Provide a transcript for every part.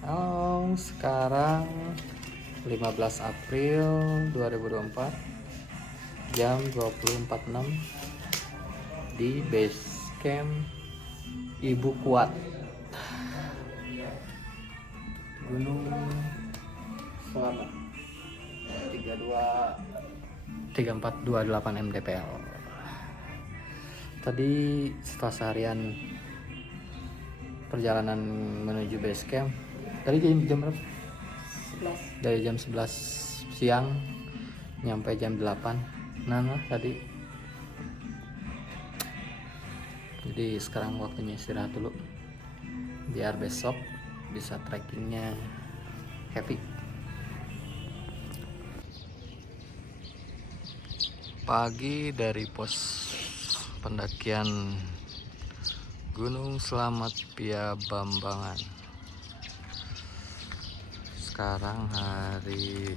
Oh, sekarang 15 April 2024 jam 20.46 di base camp Ibu Kuat Gunung Selamat 3428 mdpl. Tadi setelah seharian perjalanan menuju base camp, tadi jam berapa? 11. Dari jam 11 siang nyampe jam 8. Nah tadi. Jadi sekarang waktunya istirahat dulu biar besok bisa trekkingnya happy. Pagi dari pos pendakian Gunung Selamat via Bambangan. Sekarang hari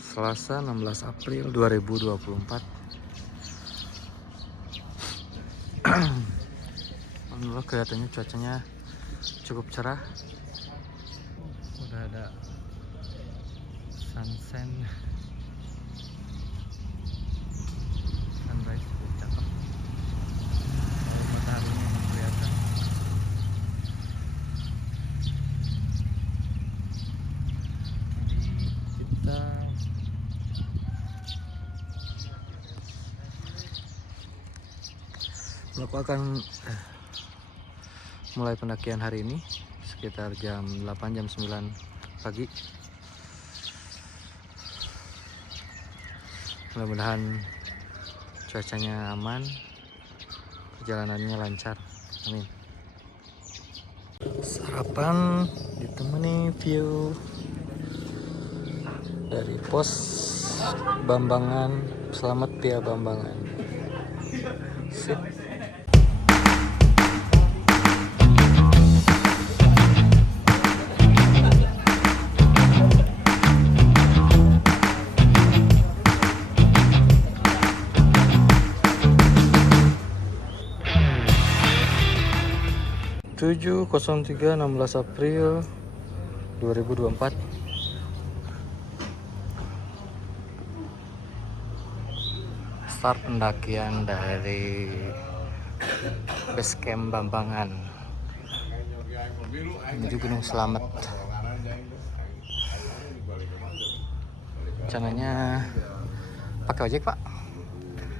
Selasa 16 April 2024. Alhamdulillah kelihatannya cuacanya cukup cerah. Udah ada sunset, sunrise cukup cakep. Mataharinya yang kelihatan. Kita melakukan mulai pendakian hari ini sekitar jam 8 jam 9 pagi. Mudah-mudahan cuacanya aman, perjalanannya lancar. Amin. Sarapan ditemani view dari pos Bambangan, Selamat via Bambangan. Sip. Tujuh 03 16 April 2024. Start pendakian dari base camp Bambangan menuju Gunung Selamat. Rencananya pakai ojek, Pak?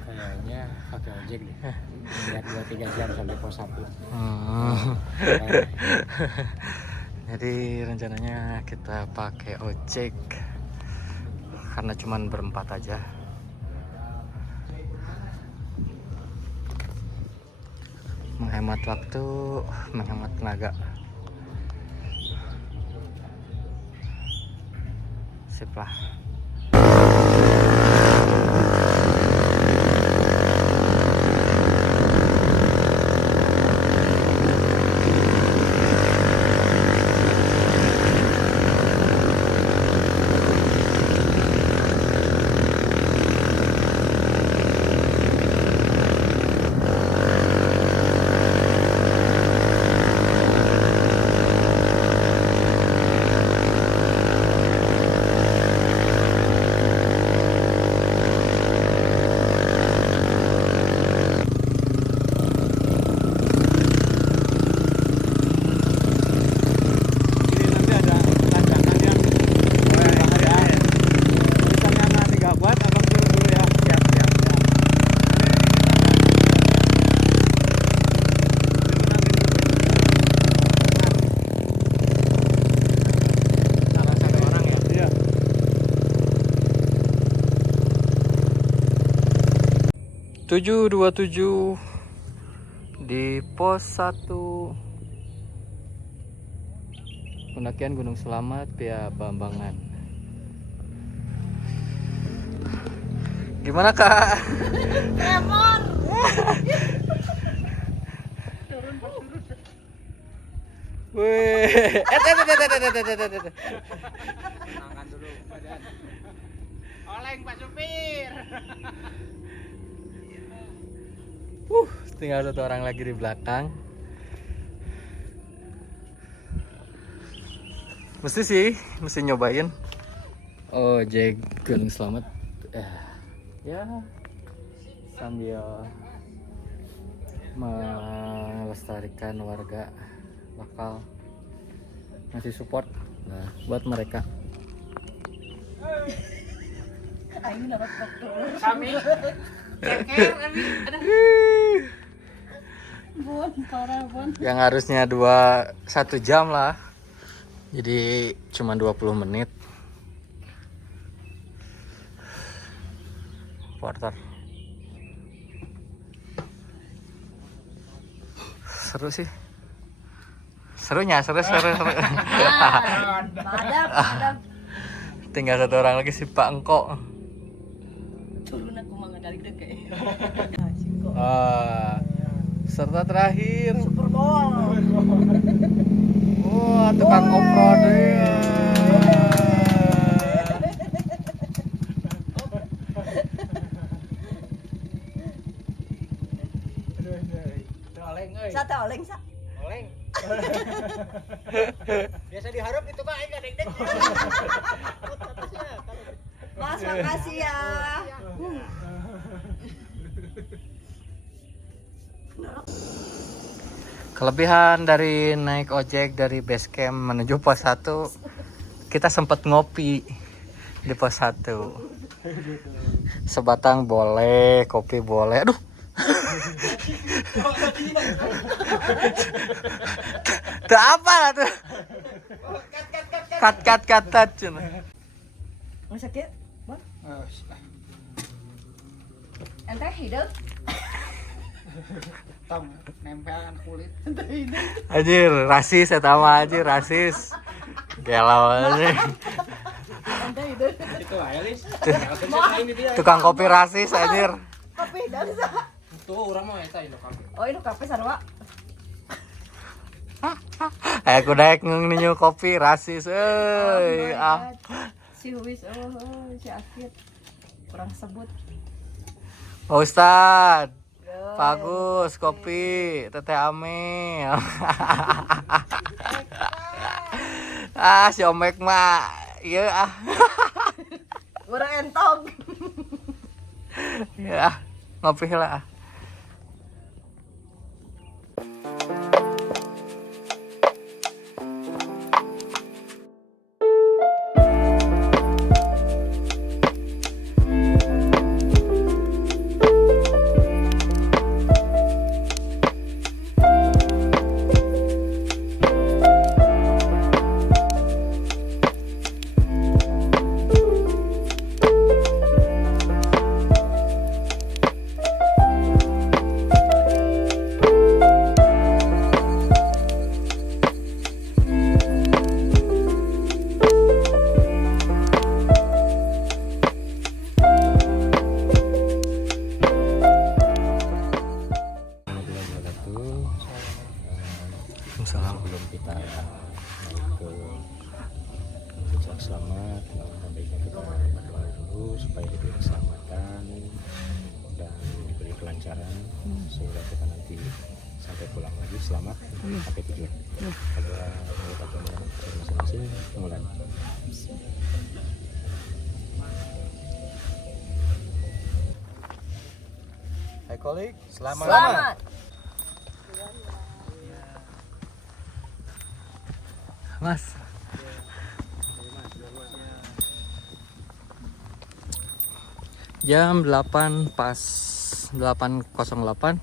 Kayaknya pakai ojek deh. Lihat 2-3 jam sampai pos 1. Jadi rencananya kita pakai ojek karena cuman berempat aja. Menghemat waktu, menghemat tenaga. Sip lah. Tujuh 27 di pos 1 pendakian Gunung Selamat via Bambangan. Gimana, Kak? Tremor. Wih, Tenangkan dulu badan. Oleng Pak Supir. tinggal satu orang lagi di belakang. Mesti sih, mesti nyobain. Oh, Jack Gunung Selamat. Ya, sambil melestarikan warga lokal, ngasih support buat mereka. Kami ceker Bon, parah Bon. Yang harusnya 1 jam lah, jadi cuma 20 menit. Porter seru sih, serunya seru. Madam. Tinggal 1 orang lagi si Pak Engko. Turun aku mangga dari gede. Serta terakhir. Super Bowl. Wah, tukang off-road ya. Sate oleng sa. oleng. Biasa diharap itu Kak, enggak deg-deg. Mas, makasih ya. Kelebihan dari naik ojek dari base camp menuju pos 1, kita sempat ngopi di pos 1. Sebatang boleh, kopi boleh. Aduh. Tuh apa lah tuh? Cut cina. Mau sakit? Bon. Ente hidup? Tong nempelan kulit. Anjir, rasis ya tama anjir, rasis. Gelau aja. Ente hidup. Itu aja, Lis. Ini dia. Tukang kopi rasis anjir. Kopi dan sa. Tuh orang mah eta Indo Cafe. Oh, ini kafe sarua. Aku daek nginyu kopi rasis euy. God. Si Huwis, si Akit. Kurang sebut. Pak Ustad. Bagus kopi, teteh ame. Si Omek mah ieu Kurang entong. Ya, ngopi lah. Sebelum kita naik ke puncak selamat, baiknya kita berdoa dulu supaya diberi keselamatan dan diberi kelancaran sehingga kita nanti sampai pulang lagi selamat sampai tujuan. Pada mengucapkan masing-masing mulai. Hai kolik, Selamat. Mas. Jam 8 pas 8.08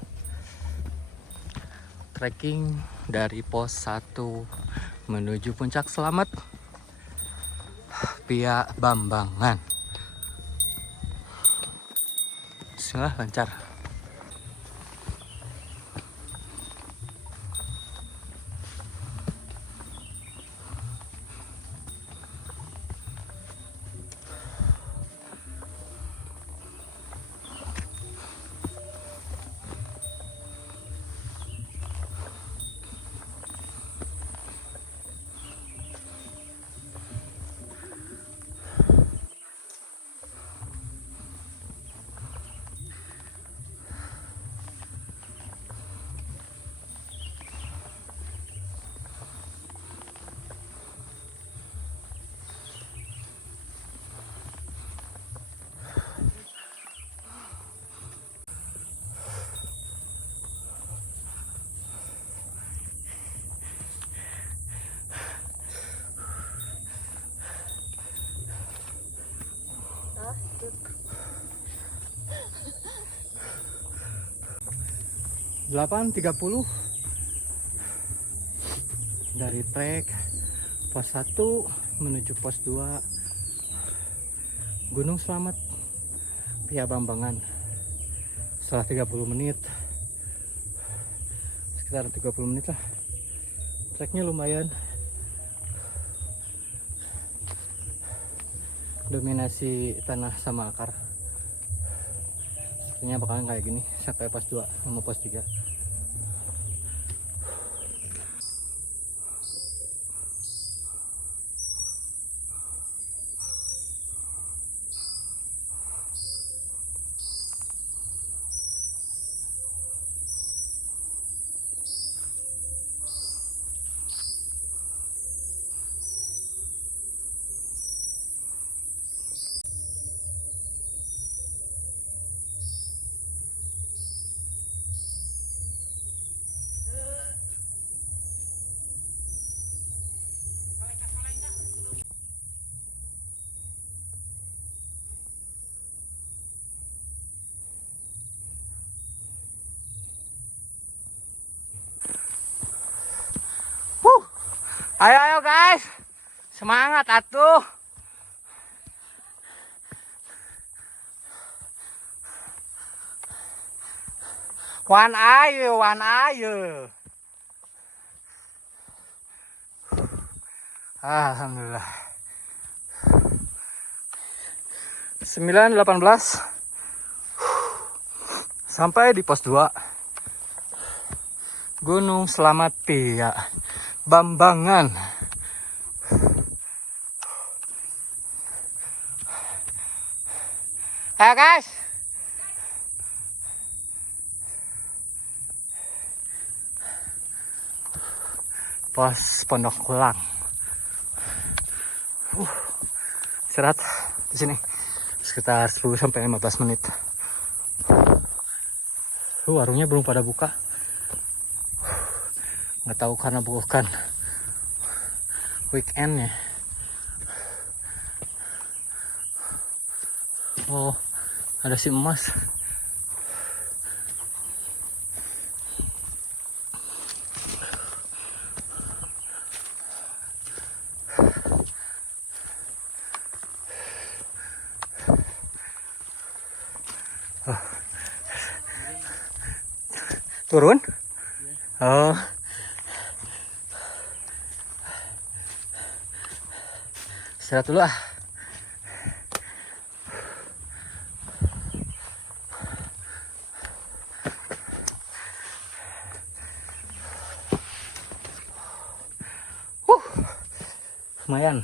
trekking dari pos 1 menuju puncak selamat via Bambangan. Bismillah, lancar. 8.30 dari trek pos 1 menuju pos 2 Gunung Slamet via Bambangan. Setelah 30 menit, sekitar 30 menit lah, treknya lumayan, dominasi tanah sama akar. Sepertinya bakalan kayak gini sampai pos 2 sama pos 3. Ayo ayo guys, semangat atuh. Wan ayo, wan ayo. Alhamdulillah. 9.18 sampai di pos 2 Gunung Slamet via Bambangan. Ayo guys. Pos Pondok Kulang. Istirahat di sini sekitar 10 sampai 15 menit. Warungnya belum pada buka. Nggak tahu karena bukan weekend ya. Oh, ada si emas. Oh. Turun? Oh. Istirahat dulu ah. Lumayan.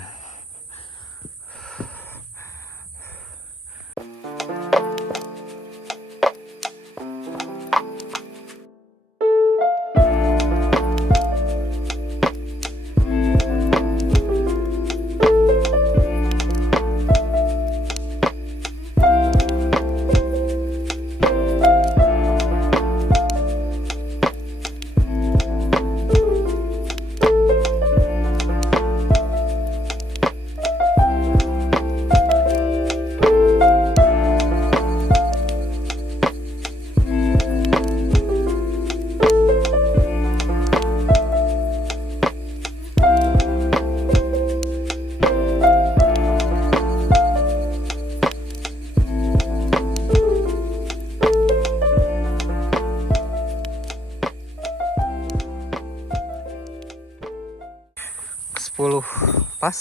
Pas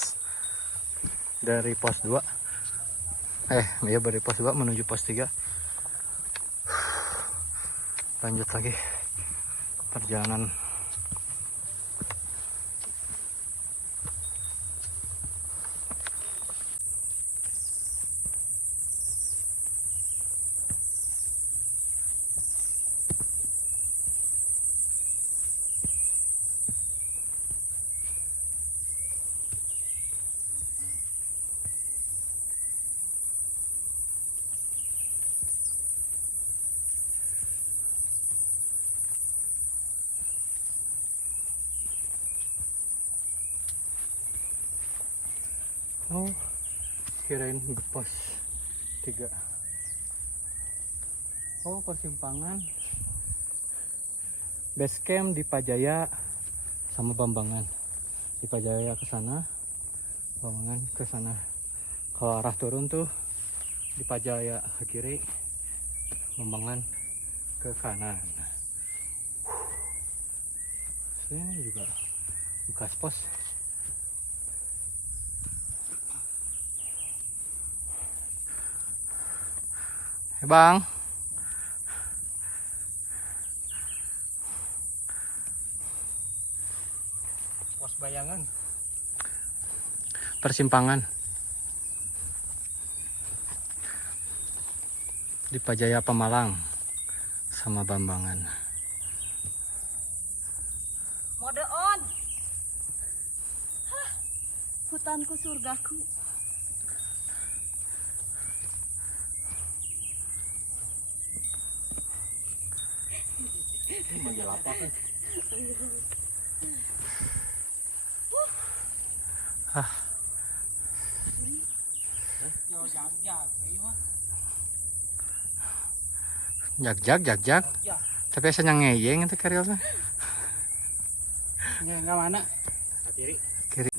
dari pos 2 dari pos 2 menuju pos 3. Lanjut lagi perjalanan. Oh, kirain di pos 3. Oh, persimpangan base camp di Pajaya sama Bambangan. Di Pajaya ke sana, Bambangan ke sana. Kalau arah turun tuh di Pajaya ke kiri, Bambangan ke kanan. Ini juga bekas pos. Bang, Pos Bayangan. persimpangan di Pajaya Pemalang sama Bambangan. Mode on. Hah, hutanku surgaku. Ini manggil apa kan? Jak. Tapi saya ngeyeng itu karyolnya. Enggak mana? Kiri. Kiri.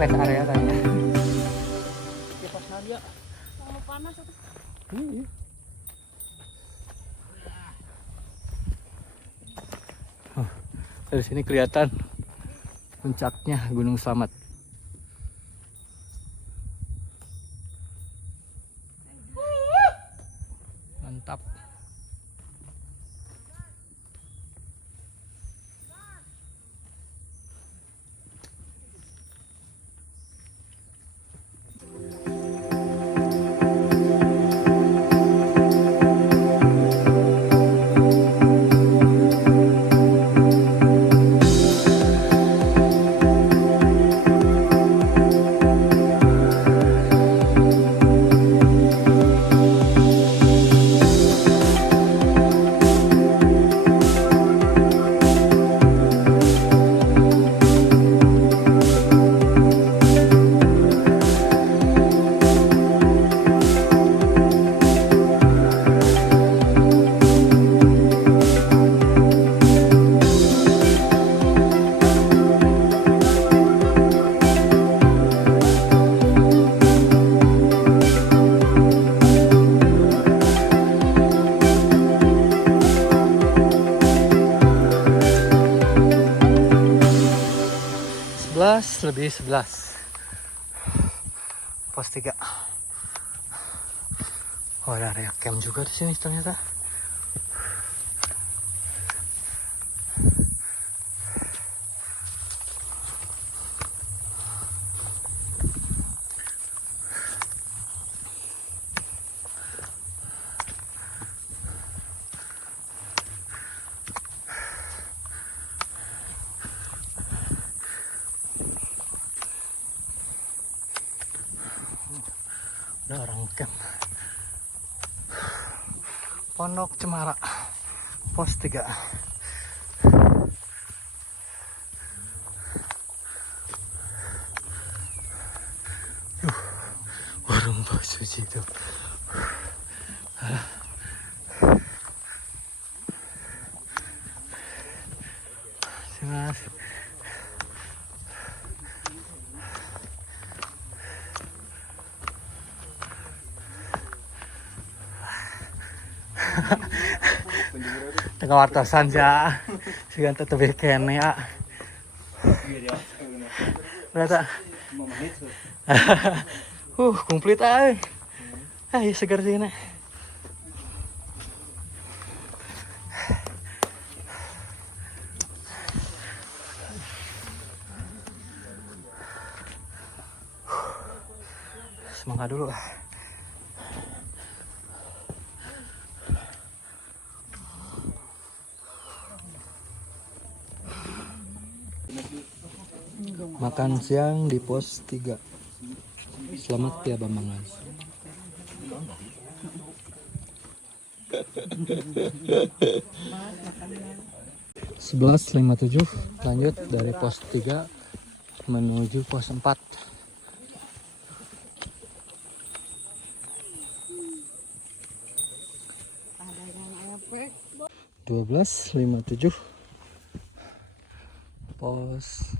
Rest area kayaknya. Ya pas Nadia. Mau panas atau? Dari sini kelihatan puncaknya Gunung Slamet. Mantap. Lebih 11 pos 3. Oh, ada area camp juga di sini ternyata. Ada orang camp. Pondok Cemara pos 3. Warung bakso situ. Mas. Tengah wartosan ya, sigan tetep kene ya. Berapa? 5 menit. Komplit ay. Ay, segar sih na. Semangat dulu. Makan siang di pos 3. Selamat ya Bambangan. Sebelas 57 lanjut dari pos 3 menuju pos 4. Dua belas 57 pos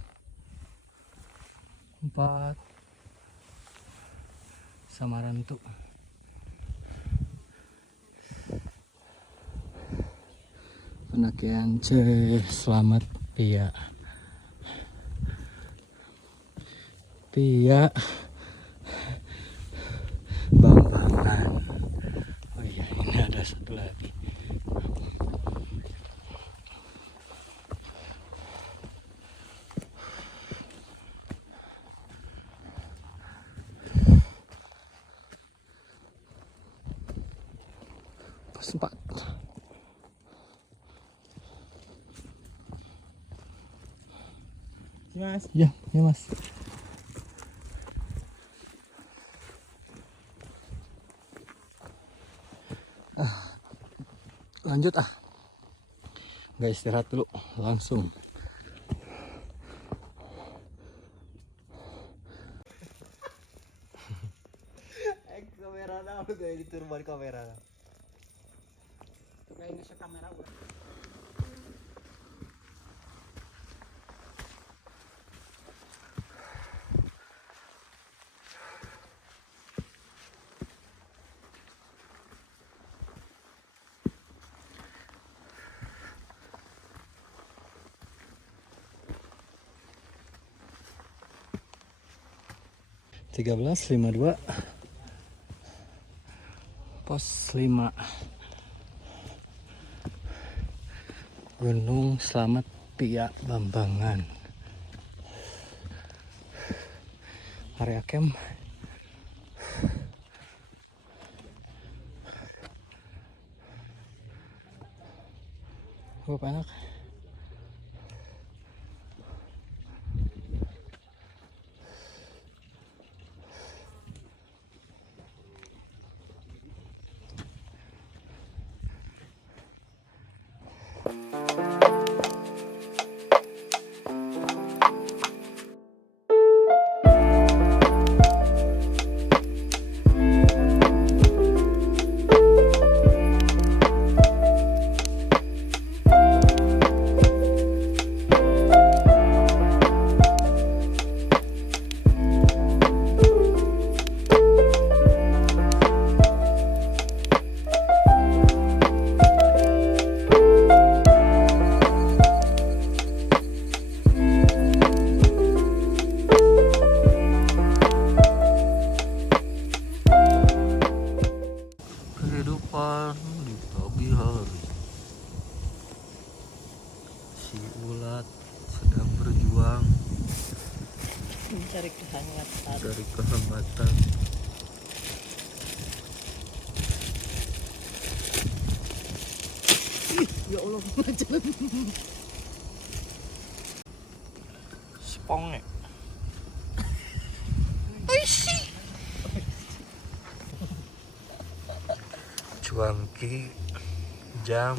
4 Samarantu. Pendakian selamat Pia Bambangan. Oh iya, ini ada satu lagi. Pos 4. Mas. Ya mas. Lanjut nggak istirahat dulu, langsung. Kamera na ako kayak diturban kamera. Kayak ini kamera gua. Tiga belas 52 pos 5 Gunung Selamat Pia Bambangan. Area camp. Enak. Kehidupan di pagi hari. Si ulat sedang berjuang Mencari kehangatan. dari kehangatan. Ya Allah, macam Sponge. Cuanki jam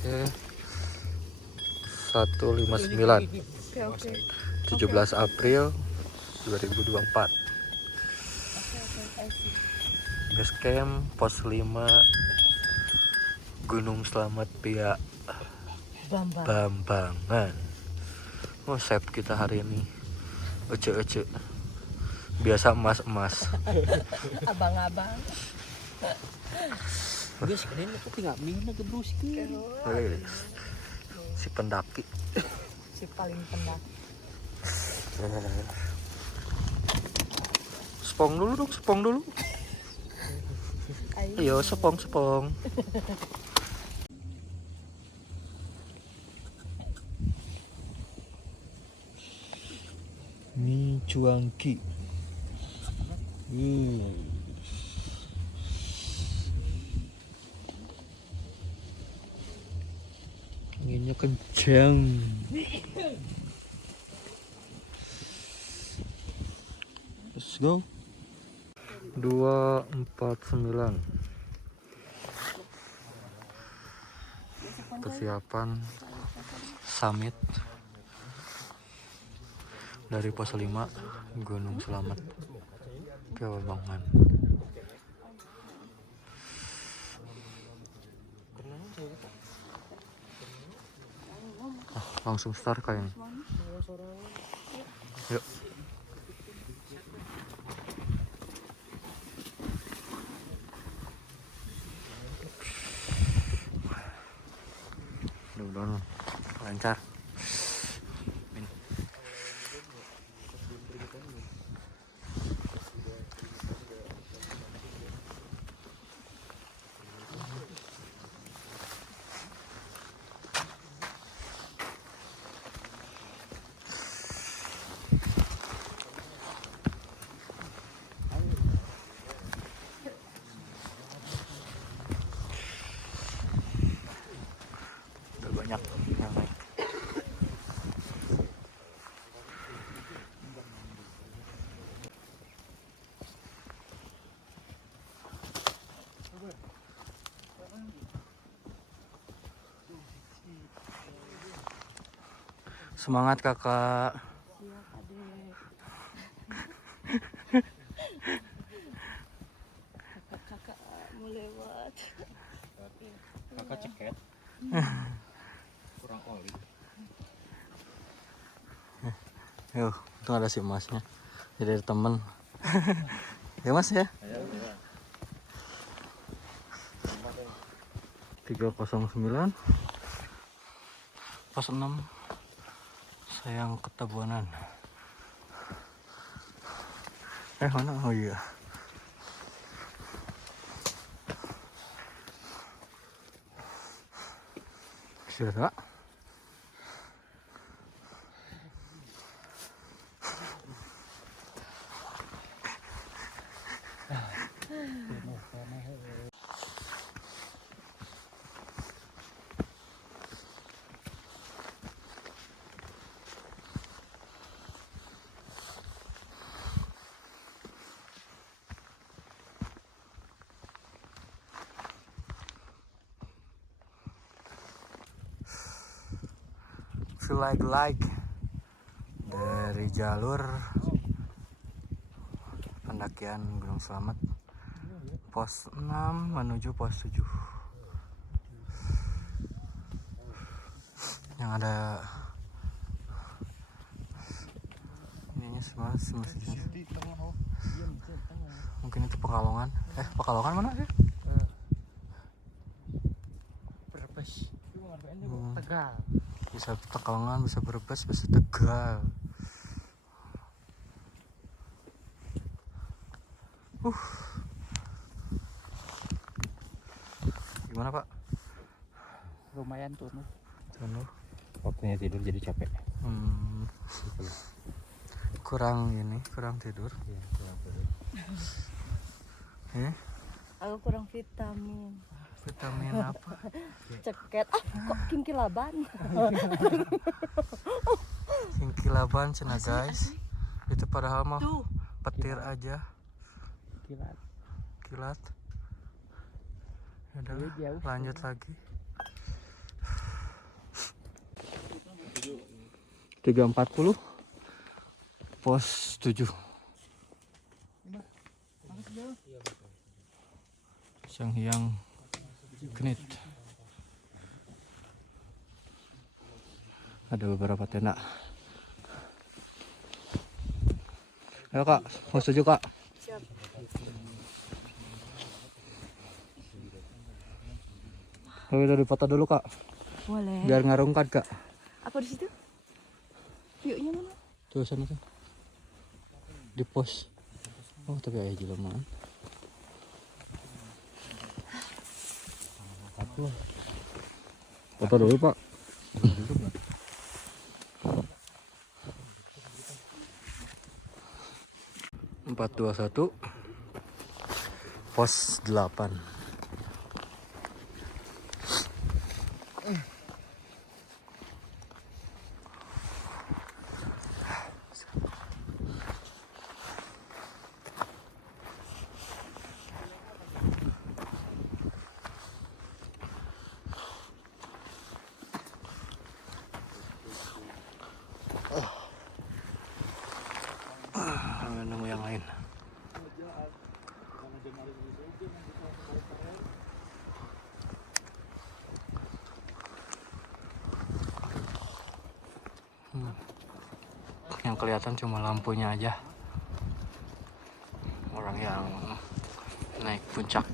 1.59 Oke. 17 April 2024. Base camp pos 5 Gunung Selamat Pia Bambangan. Oh, save kita hari ini ece biasa emas Abang-abang. Guys, kalian aku tinggal mina ke broski. si pendaki Si paling pendak. Sepong dulu dong, sepong dulu. Ayo, sepong, sepong. Ini cuangki. Anginnya kencang. Let's go. 249. Persiapan summit dari pos 5 Gunung Selamat ke Babangan. Langsung start kayaknya. Yuk. Mudah-mudahan lancar. Udah banyak yang naik. Semangat kakak. Siap adek. Kakak mau lewat. Kakak ceket. Kurang oli. Yuk, untung ada si emasnya. Jadi ada temen. Ya mas ya. 309 pos 6 sayang Ketabuanan. Mana? Oh iya. Sudah. Feel like dari jalur pendakian Gunung Selamat pos 6 menuju pos 7 yang ada ininya semua mungkin itu Pekalongan. Pekalongan mana sih? Brebes. Tegal. Bisa Pekalongan, bisa Brebes, bisa Tegal. Gimana Pak? Lumayan tuh. Tuh. Waktunya tidur jadi capek. Kurang tidur. Iya, kurang tidur. Aku kurang vitamin. Vitamin apa? Ceket. Kok kinkilaban? Kinkilaban cina guys. Itu padahal mah Tuh. petir aja. Kilat. Udah, Jauh. lanjut lagi. 340 pos 7. Sanghyang Genit. Ada beberapa tenda. Ayo kak, pos 7 kak. Siap. Ayo dari foto dulu kak. Boleh. Biar ngarungkan kak. Apa di situ? Viewnya mana? Tuh sana tuh. Di pos. Oh, tapi aya jelema. Foto dulu, Pak. 421 pos 8. Nemu yang lain. Yang kelihatan cuma lampunya aja. Orang yang naik puncak.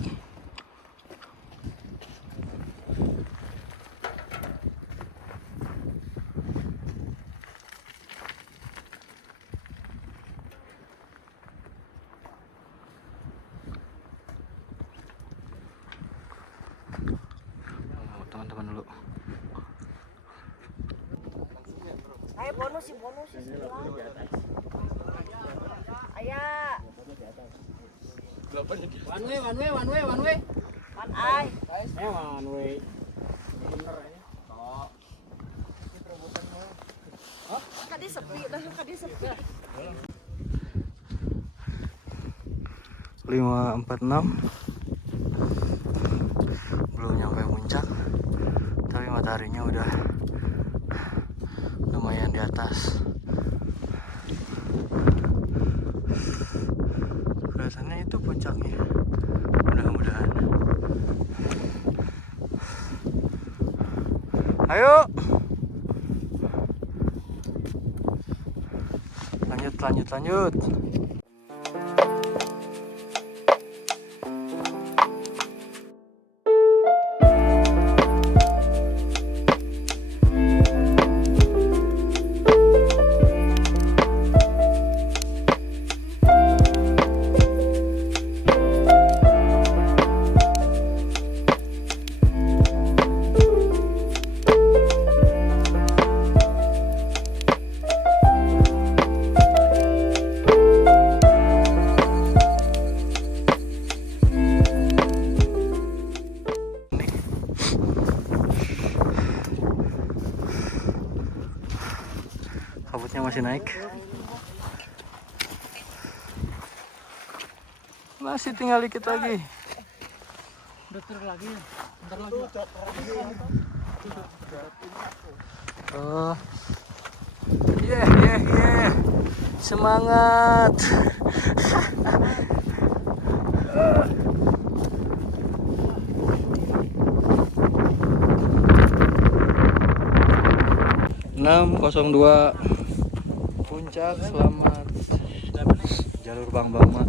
Teman-teman dulu. Ayo bonus sih ayah. One way. Pan ay. One way. Kadi sepi dah, kadi sepi. 546 belum nyampe puncak, tapi mataharinya udah lumayan di atas. Kelihatannya itu puncaknya, mudah-mudahan. Ayo lanjut. Kabutnya masih naik. Masih tinggal dikit lagi. Betul lagi. Bentar lagi. Oh. Yeah. Semangat. (602) puncak, selamat. Jalur Bang-Bangan.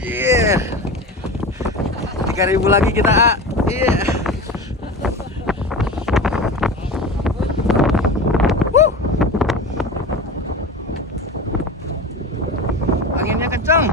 Yeah. 3.000 lagi kita. Yeah. Anginnya kencang.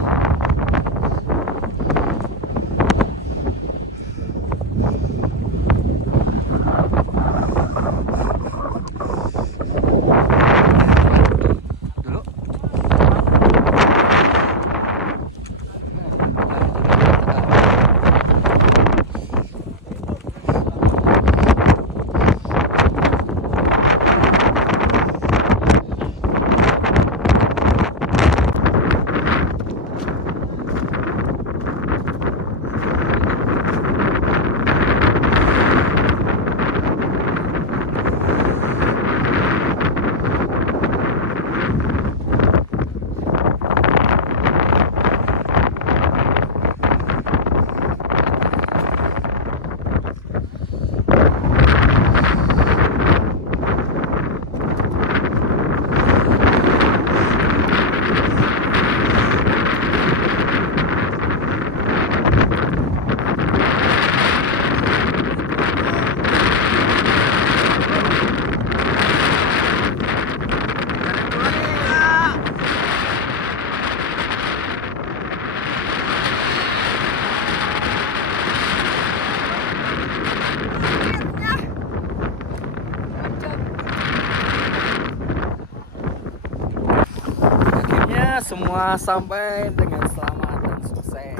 semua sampai dengan selamat dan sukses.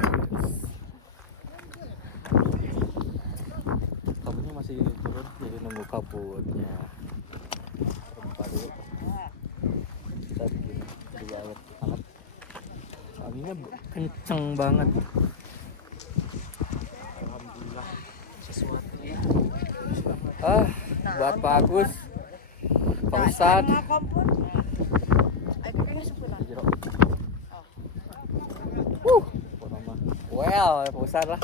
Kabutnya masih turun, jadi nunggu kabutnya. Rempa dulu. Kita bikin dua air hangat. Anginnya kenceng banget. Alhamdulillah sesuatu ya. Buat Pak Agus, Pak Ustad. Well, Pak Ustad lah.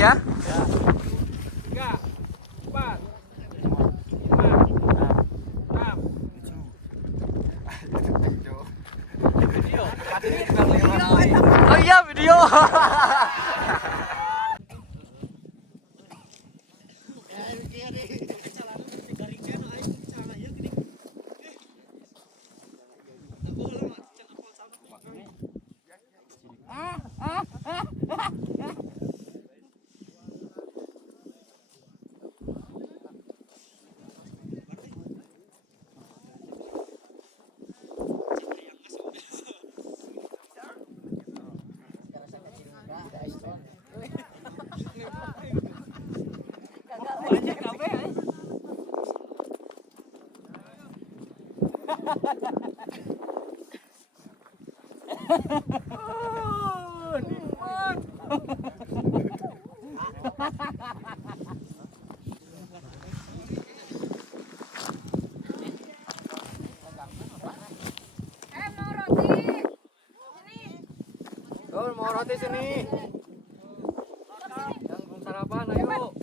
Ya. 3, 4, 5, 6. Oh iya video. Mau roti sini. Yang belum sarapan, ayo.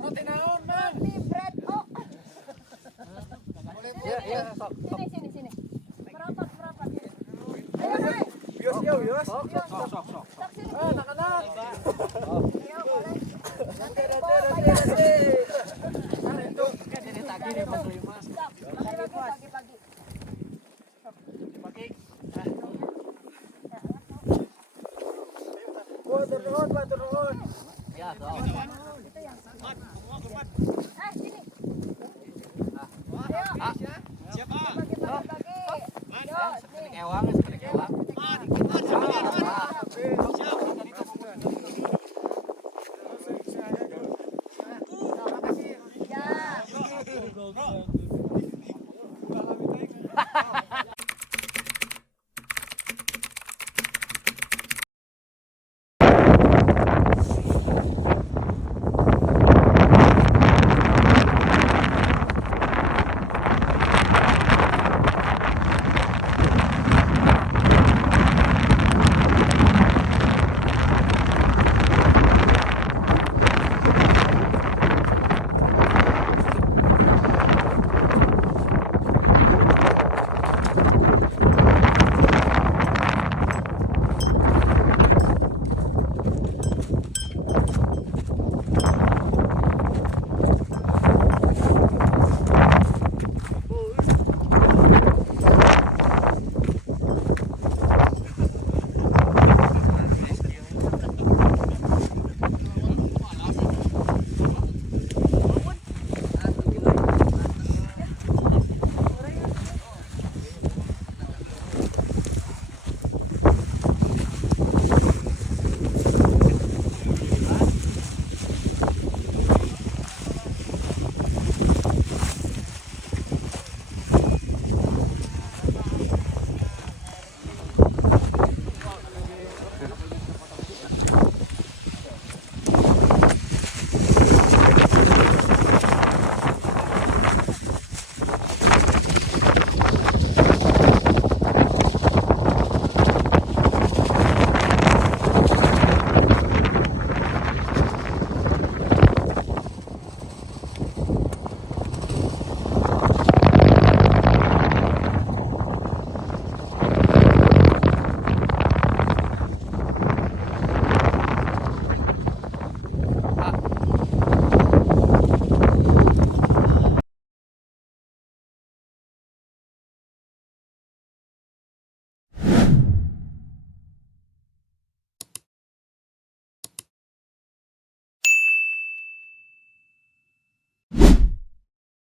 Roti naon, Bang? Roti bread. Oh. Iya, sok. Sini. Merapat. Yos. Sok. Sini. Anak-anak. Ayo, boleh. Nanti. Itu kan ini tagi nih Mas Lima. Pagi-pagi. Turun. Ya, toh. Sini. Siapa? Bagi. Seperti kewang. Siap.